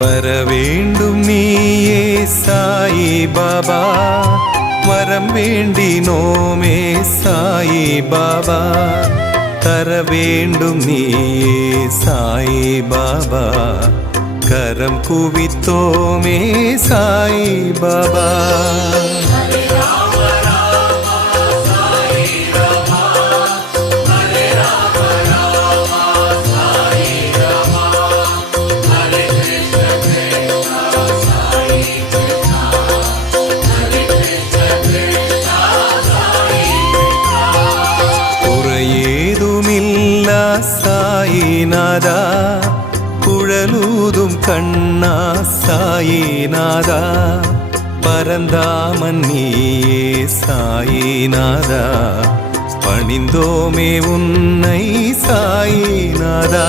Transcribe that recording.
வரவேண்டும் நீயே சாயி பாபா, வரம் வேண்டினோமே சாயி பாபா, தர வேண்டும் நீயே சாயி பாபா, கரம் குவித்தோமே சாயி பாபா. குறையேதுமில்லா சாயிநாதா, குழலூதும் கண்ணா சாயிநாதா, பரந்தாமன் நீயே சாயிநாதா, பணிந்தோமே உன்னை சாயிநாதா.